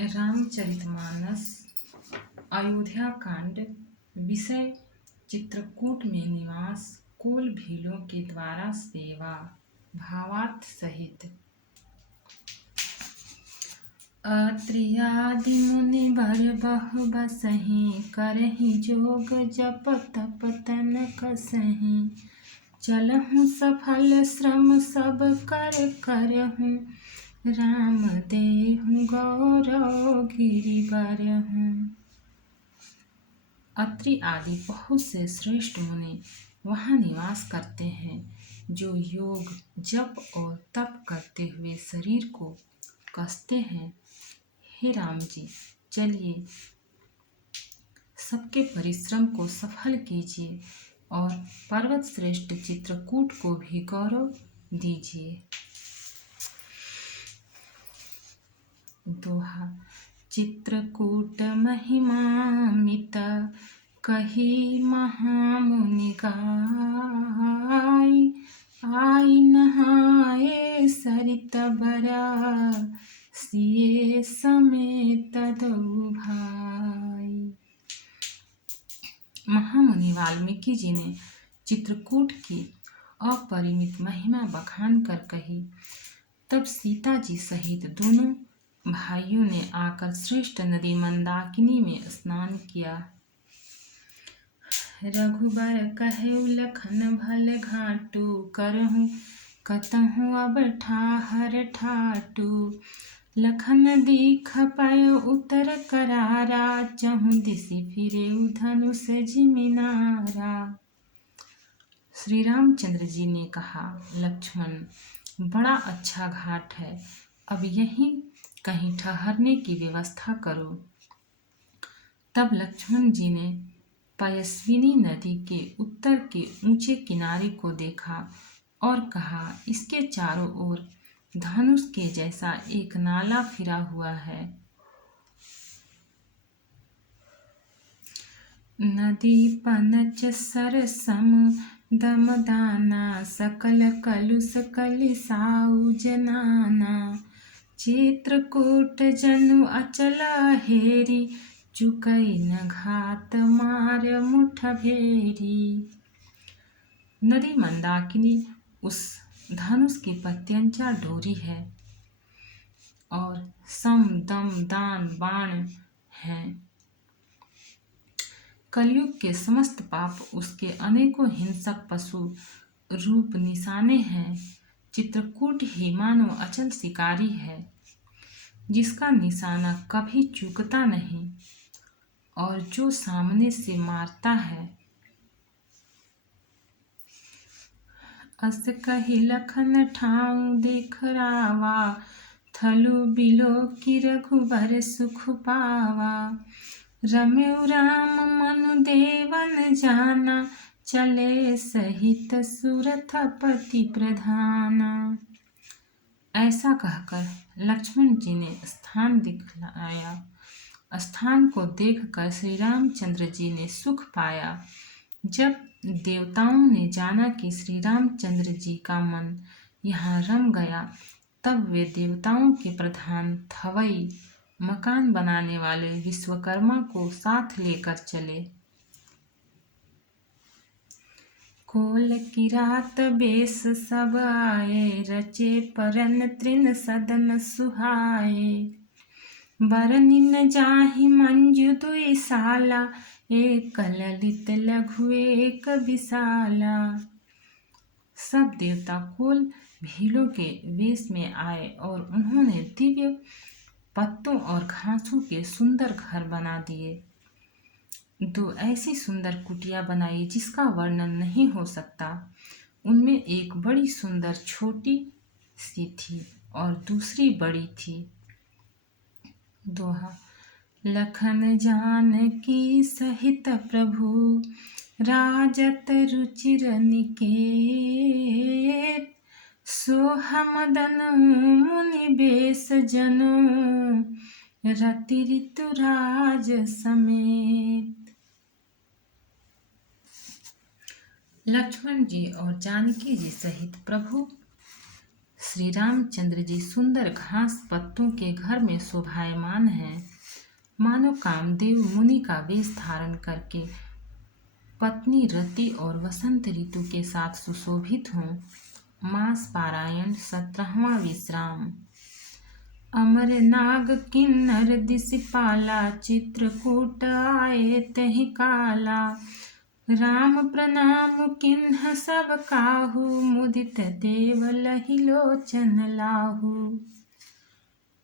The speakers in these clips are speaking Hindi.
रामचरितमानस अयोध्या कांड। विषय चित्रकूट में निवास, कोल भीलों के द्वारा सेवा। भावार्थ सहित। अत्रियादि मुनि बर बहु बसहि, करहि जोग जप तप तन कसहि। चलहु सफल श्रम सब कर करहु, राम देहु गौरव गिरिवरहु। अत्रि आदि बहुत से श्रेष्ठ मुनि वहाँ निवास करते हैं, जो योग जप और तप करते हुए शरीर को कसते हैं। हे राम जी, चलिए सबके परिश्रम को सफल कीजिए और पर्वत श्रेष्ठ चित्रकूट को भी गौरव दीजिए। दोहा। चित्रकूट महिमामित, कही महामुनि गाय। आई नहाए सरित बरा, सिए समेत दो भाई। महामुनि वाल्मीकि जी ने चित्रकूट की अपरिमित महिमा बखान कर कही। तब सीता जी सहित दोनों भाइयों ने आकर श्रेष्ठ नदी मंदाकिनी में स्नान किया। रघुबर कहेउ लखन भल घाटू, करहूँ कतहु अब ठाहर ठाटू। लखन दीख पाय उतर करारा, चहु दिसि फिरेउ धनुष जिमिनारा। श्री रामचंद्र जी ने कहा, लक्ष्मण, बड़ा अच्छा घाट है, अब यहीं कहीं ठहरने की व्यवस्था करो। तब लक्ष्मण जी ने पयस्विनी नदी के उत्तर के ऊंचे किनारे को देखा और कहा, इसके चारों ओर धनुष के जैसा एक नाला फिरा हुआ है। नदी पनच सरसम दमदाना, सकल कलुष कलिसाउ जनाना। चित्रकूट जनु अचल हेरी, चुकई न घात मार मुठ भेरी। नदी मंदाकिनी उस धनुष की प्रत्यंचा डोरी है और सम दम दान बाण है। कलयुग के समस्त पाप उसके अनेकों हिंसक पशु रूप निशाने हैं। चित्रकूट ही मानो अचल शिकारी है, जिसका निशाना कभी चूकता नहीं और जो सामने से मारता है। अस कही लखन ठाऊ देख रावा, थलु बिलो की रघुबर सुख पावा। रमेउ राम मनु देवन जाना, चले सहित सुरथपति प्रधाना। ऐसा कहकर लक्ष्मण जी ने स्थान दिखलाया। स्थान को देखकर श्री रामचंद्र जी ने सुख पाया। जब देवताओं ने जाना कि श्री रामचंद्र जी का मन यहाँ रम गया, तब वे देवताओं के प्रधान थवई मकान बनाने वाले विश्वकर्मा को साथ लेकर चले। कोल की रात बेस सब आए, रचे परन तृण सदन सुहाए। बरनिन जाहि मंजु दुई साला, एक ललित लघु एक विशाला। सब देवता कोल भीलों के वेश में आए और उन्होंने दिव्य पत्तों और घासों के सुंदर घर बना दिए। दो ऐसी सुंदर कुटिया बनाई जिसका वर्णन नहीं हो सकता। उनमें एक बड़ी सुंदर छोटी सी थी और दूसरी बड़ी थी। दोहा। लखन जानकी सहित प्रभु, राजत रुचिर निकेत। सोहमदन मुनि बेश जनु, रति ऋतुराज समेत। लक्ष्मण जी और जानकी जी सहित प्रभु श्री रामचंद्र जी सुंदर घास पत्तों के घर में शोभायमान हैं, मानो कामदेव मुनि का वेश धारण करके पत्नी रति और वसंत ऋतु के साथ सुशोभित हों। मास पारायण 17वां विश्राम। अमर नाग किन्नर दिशपाला, चित्रकूट आए तहि काला। राम प्रणाम किन्ह सब काहू, मुदित देव लहि लोचन लाहू।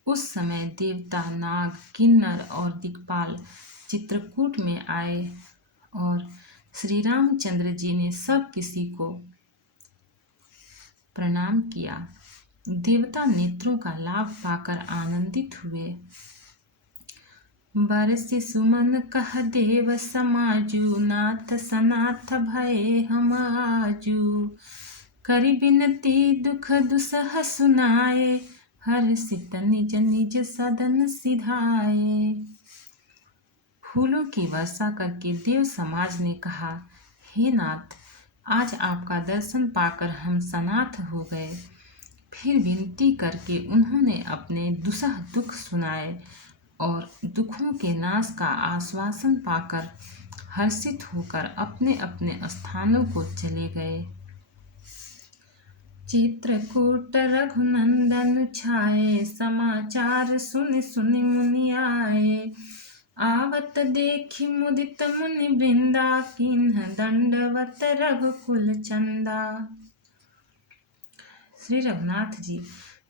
उस समय देवता, नाग, किन्नर और दिक्पाल चित्रकूट में आए और श्री रामचंद्र जी ने सब किसी को प्रणाम किया। देवता नेत्रों का लाभ पाकर आनंदित हुए। बरसि सुमन कह देव समाजू, नाथ सनाथ भये हम आजू। करि बिनती दुख दुसह सुनाए, हर्षित निज निज सदन सिधाए। फूलों की वर्षा करके देव समाज ने कहा, हे नाथ, आज आपका दर्शन पाकर हम सनाथ हो गए। फिर विनती करके उन्होंने अपने दुसह दुख सुनाए और दुखों के नाश का आश्वासन पाकर हर्षित होकर अपने अपने स्थानों को चले गए। चित्रकूट रघुनंदन छाए, समाचार सुनि सुनि मुनि आए। आवत देखि मुदित मुनि वृंदा, किन्ह दंडवत रघुकुल चंदा। श्री रघुनाथ जी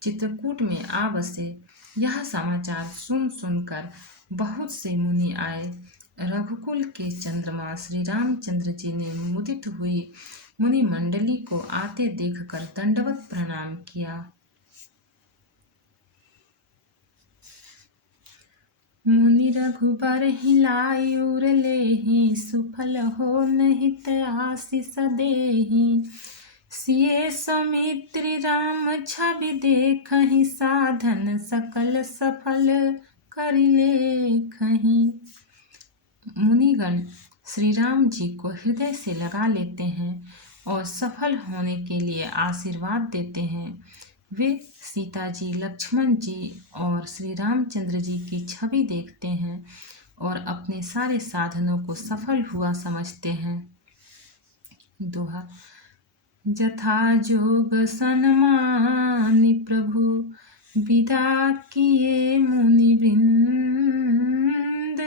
चित्रकूट में आ बसे। यह समाचार सुन सुनकर बहुत से मुनि आए। रघुकुल के चंद्रमा श्री रामचंद्र जी ने मुदित हुई मुनि मंडली को आते देखकर दंडवत प्रणाम किया। मुनि रघुबर हिलाई उर लेहि, सुफल हो निहित आशीष देहि। सिए सौमित्री राम छवि देखहि, साधन सकल सफल करि लेखहि। मुनिगण श्री राम जी को हृदय से लगा लेते हैं और सफल होने के लिए आशीर्वाद देते हैं। वे सीता जी, लक्ष्मण जी और श्री रामचंद्र जी की छवि देखते हैं और अपने सारे साधनों को सफल हुआ समझते हैं। दोहा। जथा जोग सन्मानि प्रभु, विदा किए मुनि वृंद।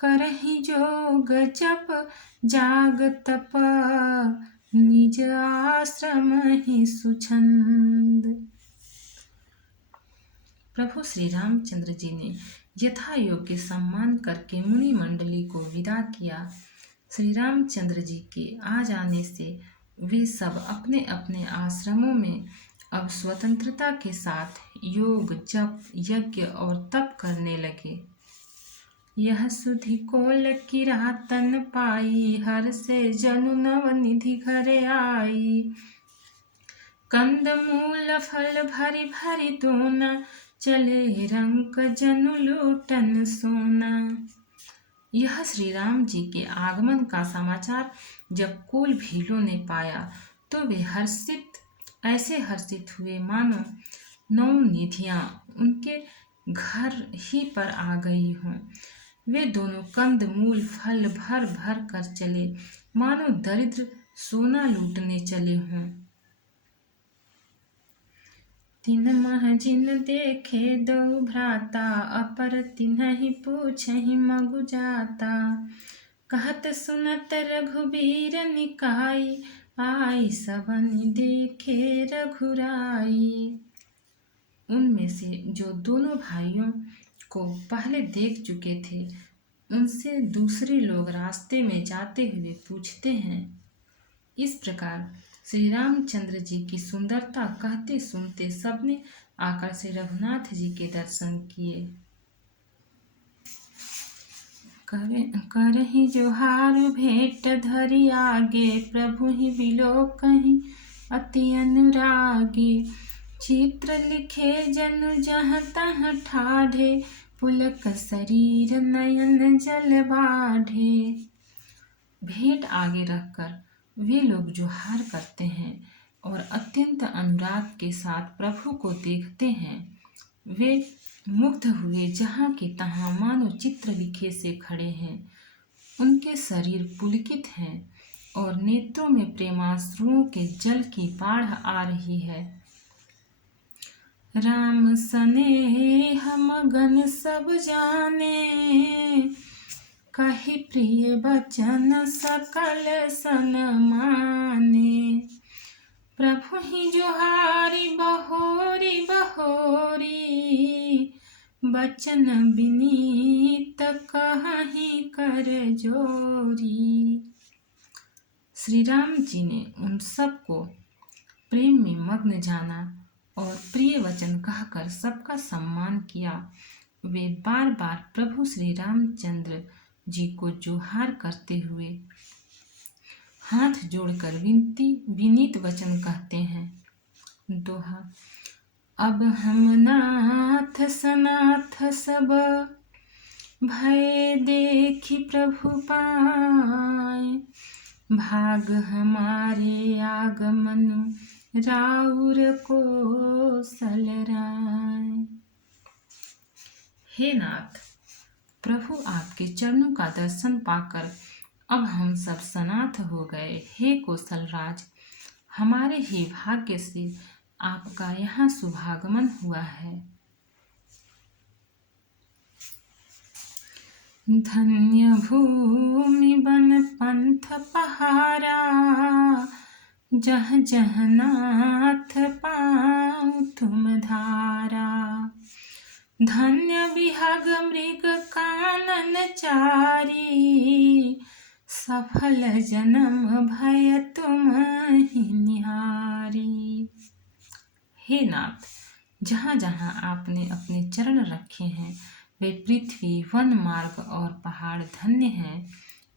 करहि जोग जप जाग तप, निज आश्रम ही सुछंद। प्रभु श्री रामचंद्र जी ने यथा योग्य सम्मान करके मुनि मंडली को विदा किया। श्री रामचंद्र जी के आ जाने से वे सब अपने अपने आश्रमों में अब स्वतंत्रता के साथ योग, जप, यज्ञ और तप करने लगे। यह सुधि कोल किरातन पाई, हर से जनु नव निधि घर आई। कंद मूल फल भरी भरी दोना, चले रंक जनु लूटन सोना। यह श्री राम जी के आगमन का समाचार जब कुल भीलों ने पाया तो वे ऐसे हर्षित हुए मानो 9 निधियां उनके घर ही पर आ गई हों। वे दोनों कंद मूल फल भर भर कर चले, मानो दरिद्र सोना लूटने चले हों। तिन मह जिन देखे दो भ्राता, अपर तिन्हि पूछहि मगु जाता। कहत सुनत रघुबीर निकाई, आई सबनि देखे रघुराई। उनमें से जो दोनों भाइयों को पहले देख चुके थे, उनसे दूसरे लोग रास्ते में जाते हुए पूछते हैं। इस प्रकार श्री रामचंद्र जी की सुंदरता कहते सुनते सबने आकर श्री रघुनाथ जी के दर्शन किए। करहि जोहार भेंट धरि आगे, प्रभु ही बिलोकहि अति अनुरागे। चित्र लिखे जनु जहाँ तहाँ ठाढ़े, पुलक शरीर नयन जल बाढ़े। भेंट आगे रखकर वे लोग जोहार करते हैं। और अत्यंत अनुराग के साथ प्रभु को देखते हैं। वे मुग्ध हुए जहाँ के तहाँ मानो चित्र लिखे से खड़े हैं। उनके शरीर पुलकित हैं और नेत्रों में प्रेमाश्रुओं के जल की बाढ़ आ रही है। राम स्नेह मगन सब जाने, कहि प्रिय बचन सकल सन माने। प्रभु ही जोहारी बहोरी बहोरी, बचन विनीत कहि कर जोरी। श्री राम जी ने उन सबको प्रेम में मग्न जाना और प्रिय वचन कहकर सबका सम्मान किया। वे बार बार प्रभु श्री रामचंद्र जी को जोहार करते हुए हाथ जोड़कर विनीत वचन कहते हैं। दोहा। अब हम नाथ सनाथ सब, भय देखी प्रभु पाए। भाग हमारे आगमन, राउर को सलराए। हे नाथ, प्रभु आपके चरणों का दर्शन पाकर अब हम सब सनाथ हो गए। हे कौशलराज, हमारे ही भाग्य से आपका यहाँ शुभागमन हुआ है। धन्य भूमि वन पंथ पहारा, जह जह नाथ पाऊँ तुम धारा। धन्य विहग मृग कानन चारी, सफल जन्म भय तुम ही निहारी। हे नाथ, जहाँ जहाँ आपने अपने चरण रखे हैं वे पृथ्वी, वन मार्ग और पहाड़ धन्य हैं।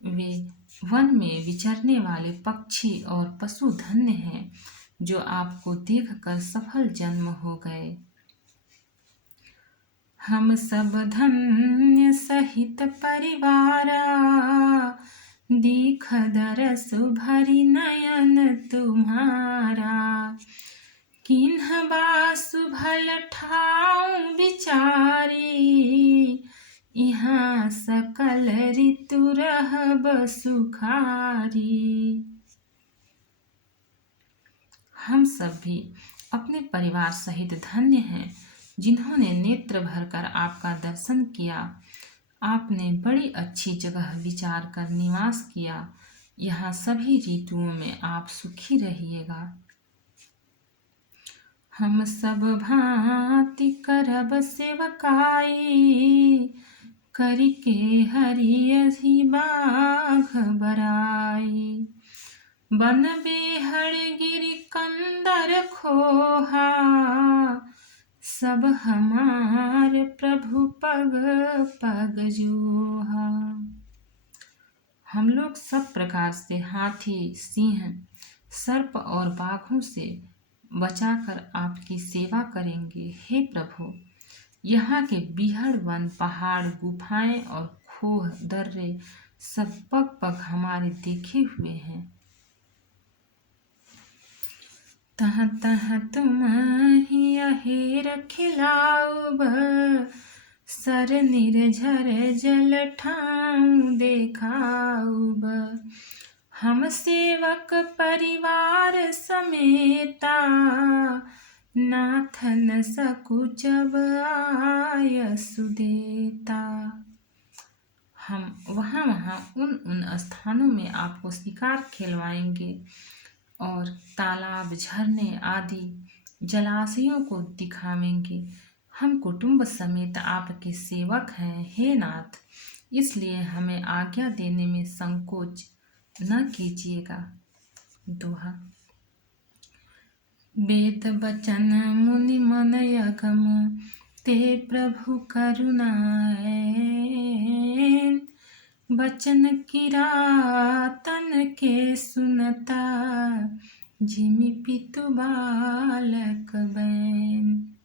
वे वन में विचरने वाले पक्षी और पशु धन्य हैं, जो आपको देखकर सफल जन्म हो गए। हम सब धन्य सहित परिवारा, दीख दरस भरी नयन तुम्हारा। किन्ह बासु भल ठाऊं विचारी, यहाँ सकल ऋतु रहब सुखारी। हम सब भी अपने परिवार सहित धन्य हैं, जिन्होंने नेत्र भरकर आपका दर्शन किया। आपने बड़ी अच्छी जगह विचार कर निवास किया। यहाँ सभी ऋतुओं में आप सुखी रहिएगा। हम सब भांति करब सेवकाई, करिके हरियहि बाघ बराई। बन बेहड़ गिरि कंदर खोहा, सब हमार प्रभु पग पग जोहा। हम लोग सब प्रकार से हाथी, सिंह, सर्प और बाघों से बचाकर आपकी सेवा करेंगे। हे प्रभु, यहाँ के बिहड़, वन, पहाड़, गुफाएं और खोह दर्रे सब पग पग हमारे देखे हुए हैं। तह तह तुम ही अहेर खिलाऊब, सर निर्झर जल ठाऊं देखाऊब। हम सेवक परिवार समेता, नाथ न सकुचब आय सुदेता। हम वहाँ उन स्थानों में आपको शिकार खिलवाएंगे और तालाब, झरने आदि जलाशयों को दिखावेंगे। हम कुटुंब समेत आपके सेवक हैं। हे नाथ, इसलिए हमें आज्ञा देने में संकोच न कीजिएगा। दोहा। वेद बचन मुनि मन अगम, ते प्रभु करुणाए। बचन किरातन के सुनता, जिमि पितु बालक बैन।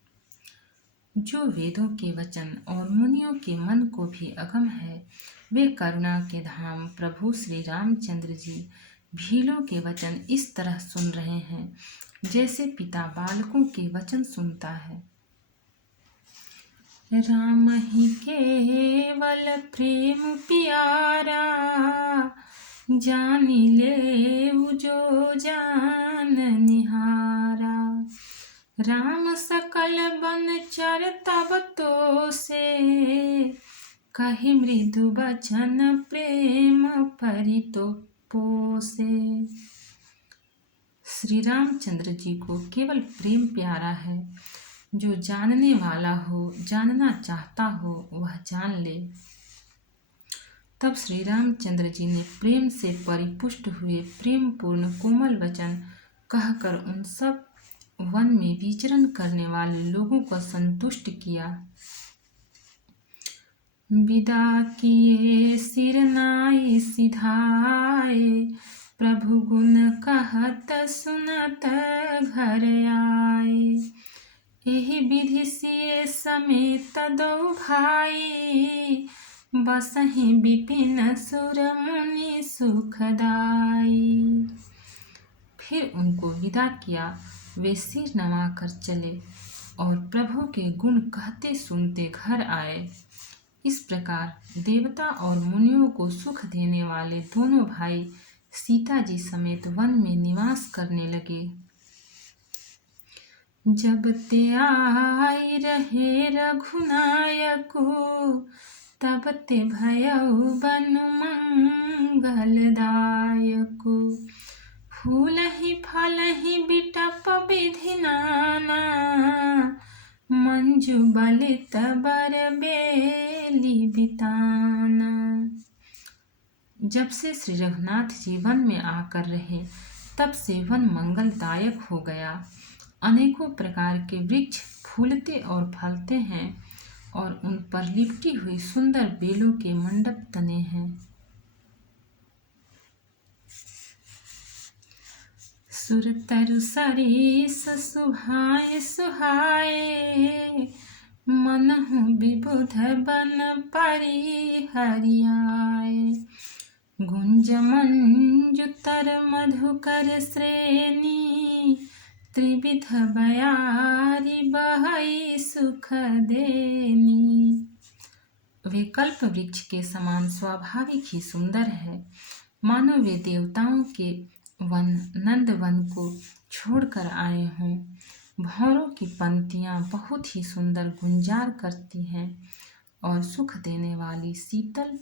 जो वेदों के वचन और मुनियों के मन को भी अगम है, वे करुणा के धाम प्रभु श्री रामचंद्र जी भीलों के वचन इस तरह सुन रहे हैं। जैसे पिता बालकों के वचन सुनता है। राम ही केवल प्रेम प्यारा, जानी ले जो जान निहारा। राम सकल बन चर तब तो से, कही मृदु बचन प्रेम परितोषे। श्री रामचंद्र जी को केवल प्रेम प्यारा है। जो जानने वाला हो, जानना चाहता हो, वह जान ले। तब श्री रामचंद्र जी ने प्रेम से परिपुष्ट हुए प्रेम पूर्ण कोमल वचन कहकर उन सब वन में विचरण करने वाले लोगों को संतुष्ट किया। विदा किए सिर नाई सिधाए, प्रभु गुण कहत सुनत घर आए। एहि विधि सिए समेत दो भाई, बसहि विपिन सुर मुनि सुखदाई। फिर उनको विदा किया। वे सिर नवाकर चले और प्रभु के गुण कहते सुनते घर आए। इस प्रकार देवता और मुनियों को सुख देने वाले दोनों भाई सीता जी समेत वन में निवास करने लगे। जब ते आई रहे रघुनायकु, तब ते भयउ बन मंगलदायकु। फूल ही फल ही बिटप विधि नाना, मंजू बलित बर बेली बिताना। जब से श्री रघुनाथ जी वन में आकर रहे, तब से वन मंगलदायक हो गया। अनेकों प्रकार के वृक्ष फूलते और फलते हैं और उन पर लिपटी हुई सुंदर बेलों के मंडप तने हैं। सुर तरु सरीस सुहाए सुहाए, मनहु विबुध बन परी हरियाए। गुंज मंजुतर मधुकर श्रेणी, त्रिविध बयारी बहई सुख देनी। वे कल्प वृक्ष के समान स्वाभाविक ही सुंदर है, मानो वे देवताओं के वन नंद वन को छोड़कर आए हों। भौरों की पंक्तियां बहुत ही सुंदर गुंजार करती हैं और सुख देने वाली शीतल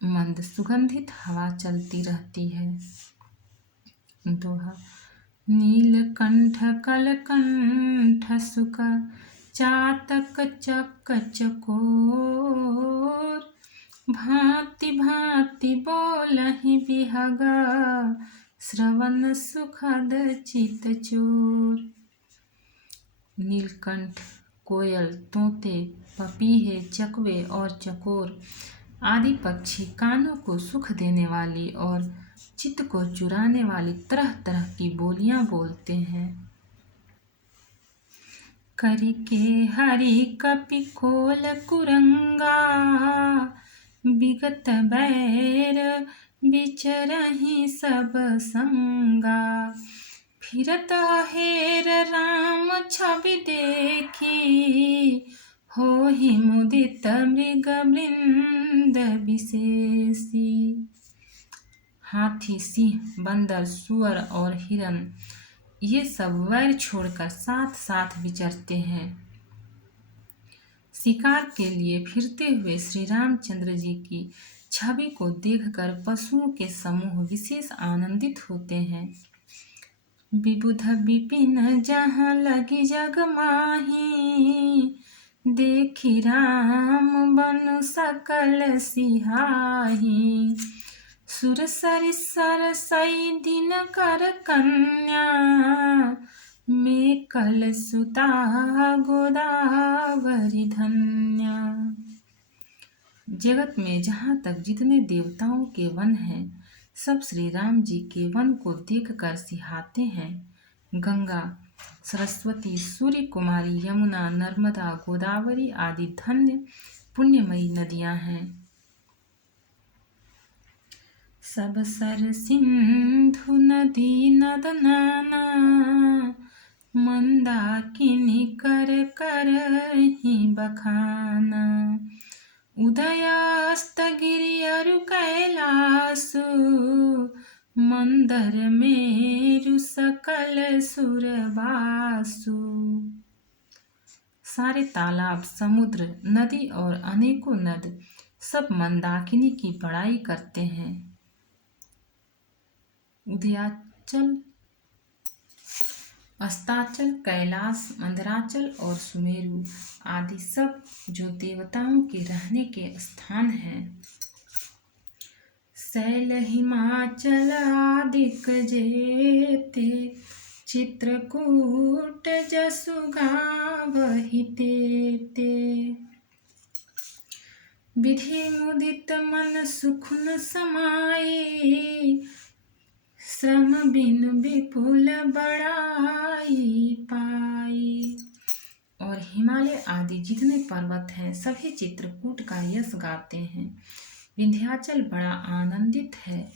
मंद सुगंधित हवा चलती रहती है। दोहा। नीलकंठ कलकंठ सुख चातक चक चकोर, भांति भांति बोलहि बिहग, श्रवण सुखद चित चोर। नीलकंठ, कोयल, तोते, पपीहे, चकवे और चकोर आदि पक्षी कानों को सुख देने वाली और चित्त को चुराने वाली तरह तरह की बोलियां बोलते हैं। करिके हरि कपि खोल कुरंगा, विगत बैर बिचरहि सब संगा। फिरत हेर राम छवि देखी, होहि मुदित मृग वृंद विशेषी। हाथी, सिंह, बंदर, सुअर और हिरन ये सब वैर छोड़कर साथ साथ विचरते हैं। शिकार के लिए फिरते हुए श्री रामचंद्र जी की छवि को देखकर पशुओं के समूह विशेष आनंदित होते हैं। विबुध विपिन जहाँ लगी जग माही, देखी राम बनु सकल सिहाही। सुर सरि सरसई दिन कर कन्या, मेकल सुता गोदावरी धन्या। जगत में जहाँ तक जितने देवताओं के वन हैं, सब श्री राम जी के वन को देखकर सिहाते हैं। गंगा, सरस्वती, सूर्य कुमारी, यमुना, नर्मदा, गोदावरी आदि धन्य पुण्यमयी नदियाँ हैं। सब सर सिंधु नदी नद नाना, मंदाकिनी कर करहि बखाना। उदयास्त गिरि अरु कैलासु, मंदर मेरु सकल सुरबासु। सारे तालाब, समुद्र, नदी और अनेकों नद सब मंदाकिनी की बड़ाई करते हैं। उदयाचल, अस्ताचल, कैलाश, मंदराचल और सुमेरु आदि सब जो देवताओं के रहने के स्थान हैं। शैल हिमाचल आदिक जेते, चित्रकूट जसु गावहि तेते। विधि मुदित मन सुखन समाई, श्रम बिनु विपुल बड़ाई पाई। और हिमालय आदि जितने पर्वत हैं सभी चित्रकूट का यश गाते हैं। विंध्याचल बड़ा आनंदित है,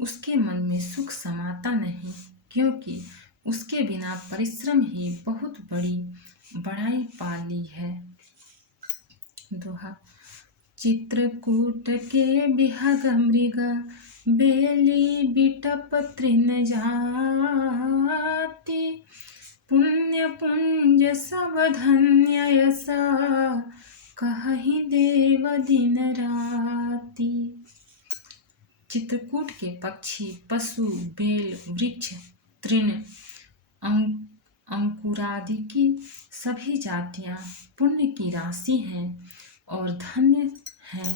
उसके मन में सुख समाता नहीं, क्योंकि उसके बिना परिश्रम ही बहुत बड़ी बड़ाई पा ली है। दोहा। चित्रकूट के बिहग मृग, बेली बिटप तृण जाति। पुण्य पुंज सब धन्य यसा, कहहि देव दिन राति। चित्रकूट के पक्षी, पशु, बेल, वृक्ष, तृण, अंकुरादि की सभी जातियां पुण्य की राशि हैं और धन्य हैं।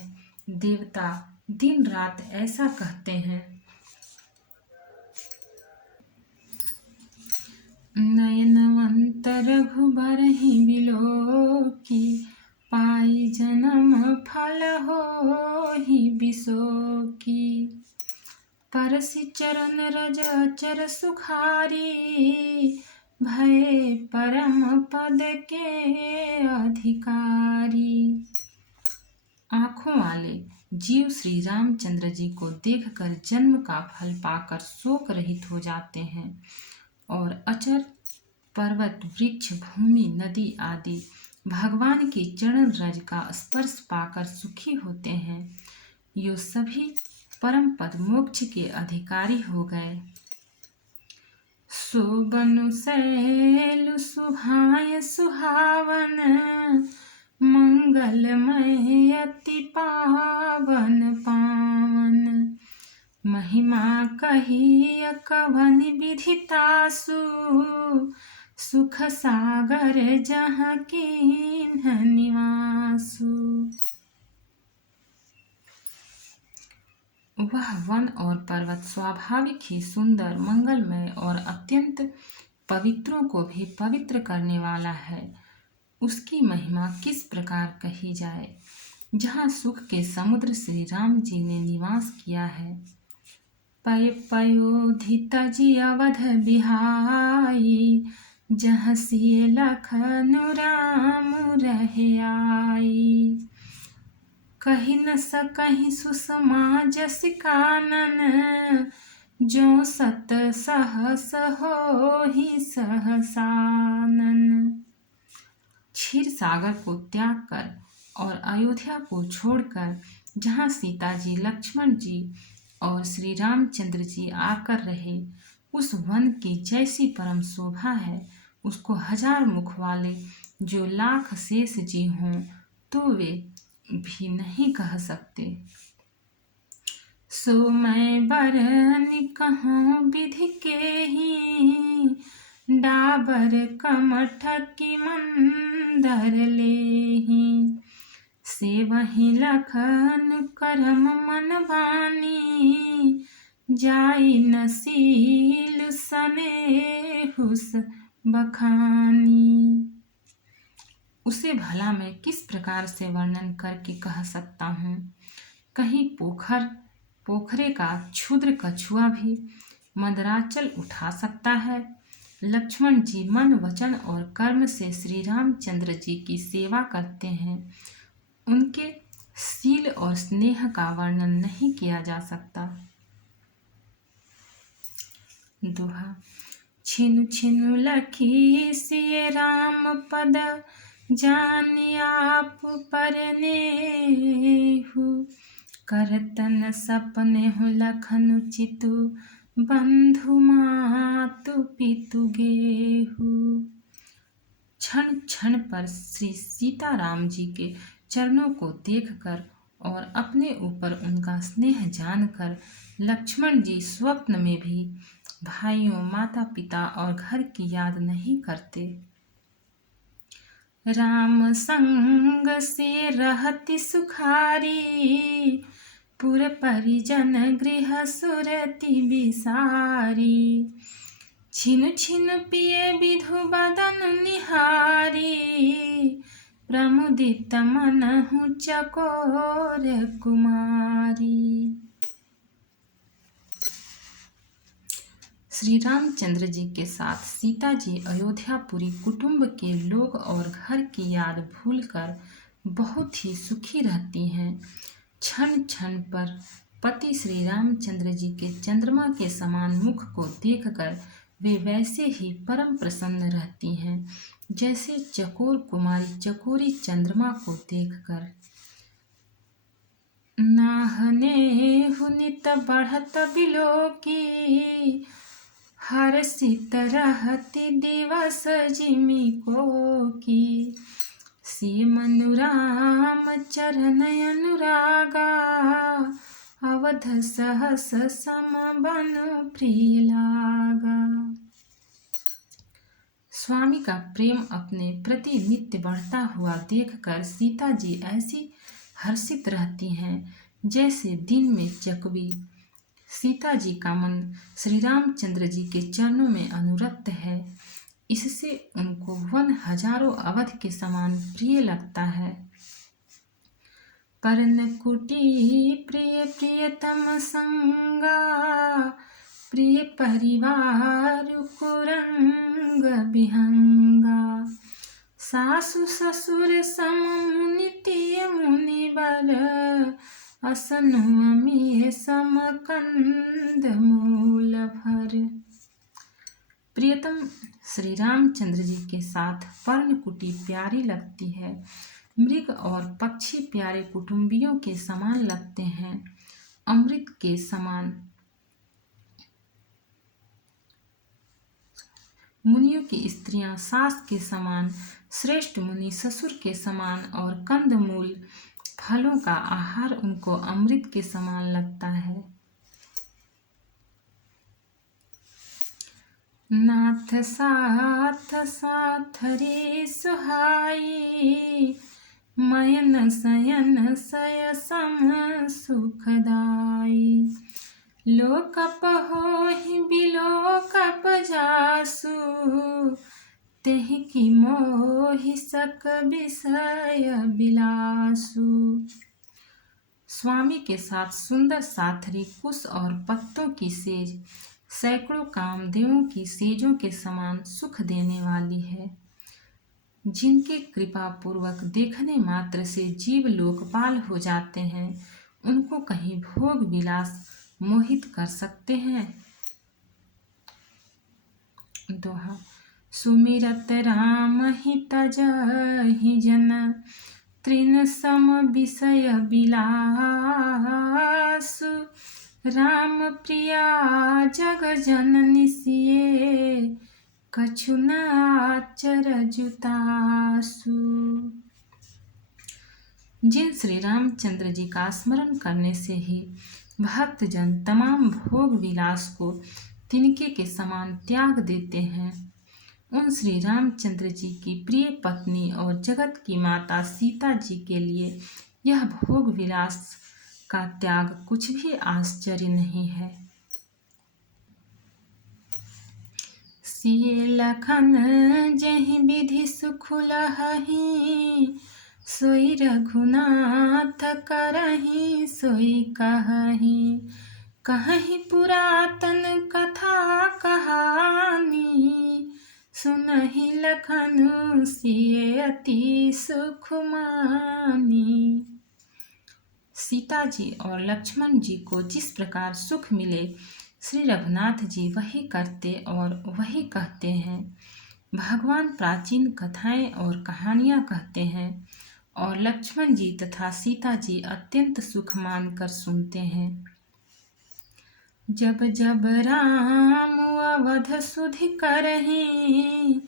देवता दिन रात ऐसा कहते हैं। नयनवंत रघुबरहि बिलोकी, पाई जन्म फल होहि बिसोकी। परसि चरण रज अचर सुखारी, भय परम पद के अधिकारी। आँखों वाले जीव श्री रामचंद्र जी को देखकर जन्म का फल पाकर शोक रहित हो जाते हैं और अचर, पर्वत, वृक्ष, भूमि, नदी आदि भगवान की चरण रज का स्पर्श पाकर सुखी होते हैं। यो सभी परम पद मोक्ष के अधिकारी हो गए। शोभनु शैल सुहाय सुहावन, मंगलमय अति पावन पावन। महिमा कही कवन विधितासु, सुख सागर जहाँ कीन्ह निवासु। वह वन और पर्वत स्वाभाविक ही सुंदर, मंगलमय और अत्यंत पवित्रों को भी पवित्र करने वाला है। उसकी महिमा किस प्रकार कही जाए। जहाँ सुख के समुद्र श्री राम जी ने निवास किया है। पय पयोधि तजि अवध बिहाई, जहाँ सिय लखनु राम रहे आई। कही न सकहि सुषमा जस कानन, जो सत सहस होहि सहसानन। क्षीर सागर को त्याग कर और अयोध्या को छोड़कर जहाँ सीता जी, लक्ष्मण जी और श्री रामचंद्र जी आकर रहे, उस वन की जैसी परम शोभा है, उसको हजार मुख वाले जो लाख शेष जी हों तो वे भी नहीं कह सकते। सो मैं बरनि कहूँ विधि के ही, डाबर कमठ की मंदर लेहि। से वही लखन करम मन बानी, जाई नसील सनेहुस बखानी। उसे भला मैं किस प्रकार से वर्णन करके कह सकता हूँ। कहीं पोखरे का क्षुद्र कछुआ भी मंदराचल उठा सकता है। लक्ष्मण जी मन, वचन और कर्म से श्री रामचंद्र जी की सेवा करते हैं। उनके शील और स्नेह का वर्णन नहीं किया जा सकता। दोहा। छिनु छिनु लखी सिय राम पद जानि आप परनेहु। करतन सपने हो लखन चितु बंधु मातु पितु गेहु। क्षण क्षण पर श्री सीताराम जी के चरणों को देखकर और अपने ऊपर उनका स्नेह जानकर लक्ष्मण जी स्वप्न में भी भाइयों, माता पिता और घर की याद नहीं करते। राम संग से रहती सुखारी, पुर परिजन गृह सुरति बिसारी। छिनु छिनु पिए विधु बदन निहारी, प्रमुदित मनहु चकोर कुमारी। श्री रामचंद्र जी के साथ सीता जी अयोध्यापुरी कुटुंब के लोग और घर की याद भूलकर बहुत ही सुखी रहती हैं। क्षण क्षण पर पति श्री रामचंद्र जी के चंद्रमा के समान मुख को देखकर वे वैसे ही परम प्रसन्न रहती हैं जैसे चकोर कुमारी चकोरी चंद्रमा को देखकर। नाहने हुनित बढ़त बिलोकी, हर्षित रहती दिवस जिमि को की। से मनुराम चरण अनुरागा, अवध सहस सम बन प्रिय लागा। स्वामी का प्रेम अपने प्रति नित्य बढ़ता हुआ देखकर सीता जी ऐसी हर्षित रहती हैं जैसे दिन में चकवी। सीता जी का मन श्री रामचंद्र जी के चरणों में अनुरक्त है, इससे उनको वन हजारों अवध के समान प्रिय लगता है। पर्णकुटी प्रिय प्रियतम संगा, प्रिय परिवार कुरंग विहंगा। सासु ससुर सम मुनि मुनिवर, असनु अमिय सम कंद मूल भर। प्रियतम श्री रामचंद्र जी के साथ पर्णकुटी प्यारी लगती है। मृग और पक्षी प्यारे कुटुंबियों के समान लगते हैं। अमृत के समान मुनियों की स्त्रियां सास के समान, श्रेष्ठ मुनि ससुर के समान और कंदमूल फलों का आहार उनको अमृत के समान लगता है। नाथ साथ साथ रे सुहाई, मयन सयन सय सम सुखदाई। लोकप होहि बिलोकप जासु, तेहि की मोहि सक विषय बिलासु। स्वामी के साथ सुंदर साथरी कुश और पत्तों की सेज सैकड़ों कामदेवों की सेजों के समान सुख देने वाली है, जिनके कृपा पूर्वक देखने मात्र से जीव लोकपाल हो जाते हैं। उनको कहीं भोग विलास मोहित कर सकते हैं। दोहा। सुमिरत राम ही तजहि जन, तृण सम विषय बिलासु। राम प्रिया जग जननि सिए, कछु न आचर जुतासु। जिन श्री रामचंद्र जी का स्मरण करने से ही भक्तजन तमाम भोग विलास को तिनके के समान त्याग देते हैं, उन श्री रामचंद्र जी की प्रिय पत्नी और जगत की माता सीता जी के लिए यह भोग विलास का त्याग कुछ भी आश्चर्य नहीं है। सिए लखन जहि विधि सुख लहहि, सोई रघुनाथ करहि सोई कहहि। कहहि पुरातन कथा कहानी, सुनहि लखन सिए अति सुख मानी। सीता जी और लक्ष्मण जी को जिस प्रकार सुख मिले, श्री रघुनाथ जी वही करते और वही कहते हैं। भगवान प्राचीन कथाएं और कहानियां कहते हैं और लक्ष्मण जी तथा सीता जी अत्यंत सुख मानकर सुनते हैं। जब जब राम अवध सुधि करहीं,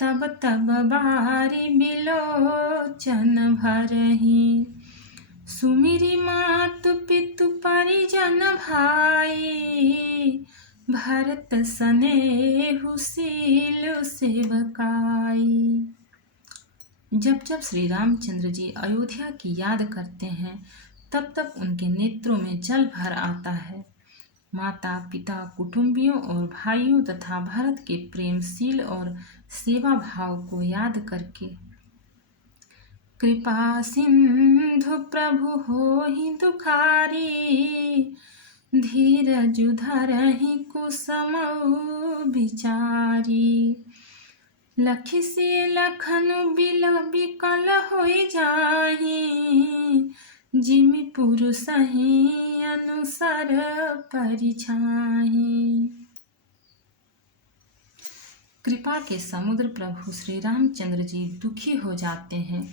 तब तब बारी बिलोचन भरहीं। सुमिरि मातु पितु परिजन भाई, भरत सनेहु सीलु सेवकाई। जब जब श्री रामचंद्र जी अयोध्या की याद करते हैं, तब तब उनके नेत्रों में जल भर आता है। माता पिता कुटुंबियों और भाइयों तथा भरत के प्रेमशील और सेवा भाव को याद करके कृपा सिंधु प्रभु होहि दुखारी, धीरजु धरहि कुसमउ बिचारी। लखि से लखनु बिकल होई जाहि, जिमि पुरुषहि अनुसर परिछाहि। कृपा के समुद्र प्रभु श्री रामचंद्र जी दुखी हो जाते हैं,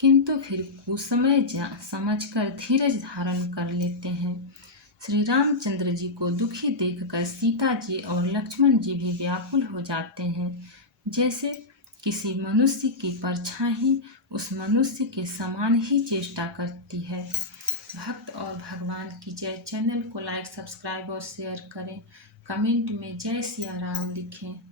किंतु फिर कुसमय समझकर धीरज धारण कर लेते हैं। श्री रामचंद्र जी को दुखी देखकर सीता जी और लक्ष्मण जी भी व्याकुल हो जाते हैं। जैसे किसी मनुष्य की परछाई उस मनुष्य के समान ही चेष्टा करती है। भक्त और भगवान की जय। चैनल को लाइक, सब्सक्राइब और शेयर करें। कमेंट में जय सिया राम लिखें।